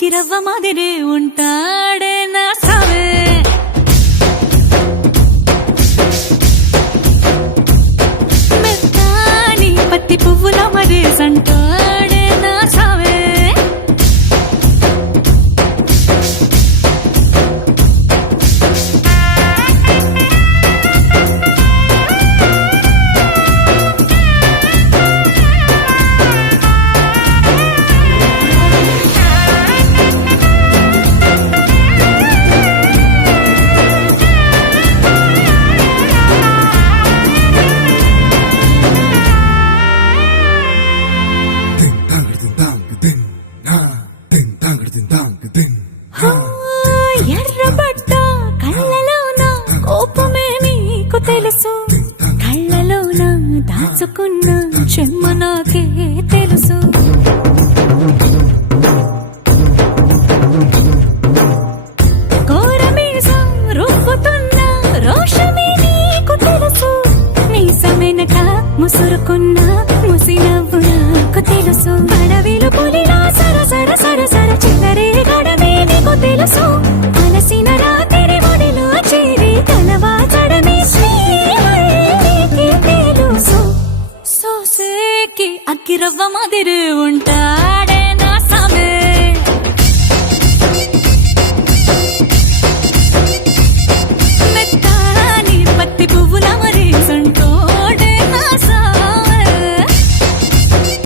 అక్కిరవ్వ మాదిరే ఉంటాడే నా సావే మెత్తాని పత్తి పువ్వుల మరేసంటాడే నా సావే ఎర్రబడ్డ కళ్ళలోన కోపమే నీకు తెలుసు కళ్ళలోన దాచుకున్న చెమ్మ నాకే తెలుసు కోరమీసం రుబ్బుతున్న రోషమే నీకు తెలుసు మీసమెనక ముసురుకున్న ముసినవ్వు నాకు తెలుసు అడవిలు పులిలా సరసర సరసర చిల్లరే గడమే నీకు తెలుసు అలసిన రాత్రి ఒడిలో చేరి కలవాచడమే నీకే తెలుసు సోసేకి అక్కిరవ్వ